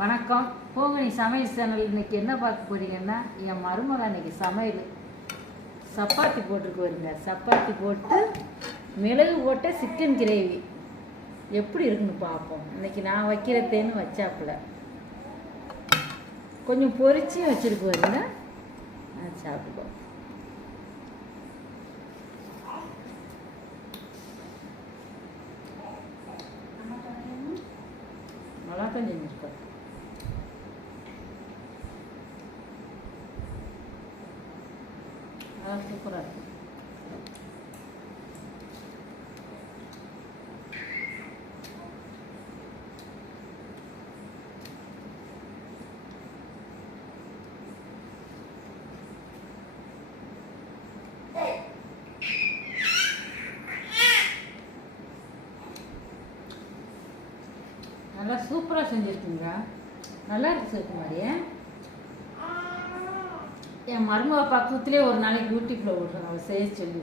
வணக்கம். பூங்கனி சமையல் சேனல். இன்றைக்கி என்ன பார்க்க போகிறீங்கன்னா, என் மருமகள் அன்றைக்கி சமையல் சப்பாத்தி போட்டுருக்கு வருங்க. சப்பாத்தி போட்டு மிளகு போட்ட சிக்கன் கிரேவி எப்படி இருக்குன்னு பார்ப்போம். இன்றைக்கி நான் வைக்கிறதேன்னு வச்சாப்புல கொஞ்சம் பொரிச்சியும் வச்சுருக்கு வருங்க. சாப்பிடுவோம். நல்லா தான் செஞ்சுருக்கேன். சூப்பராக இருக்கும். நல்லா சூப்பராக செஞ்சுருக்குங்க. நல்லா இருக்கு சிவகுமாரியே. என் மருமக பக்கத்துலேயே ஒரு நாளைக்கு யூடியூப்பில் விட்றேன் அவள் செய்ய சொல்லி.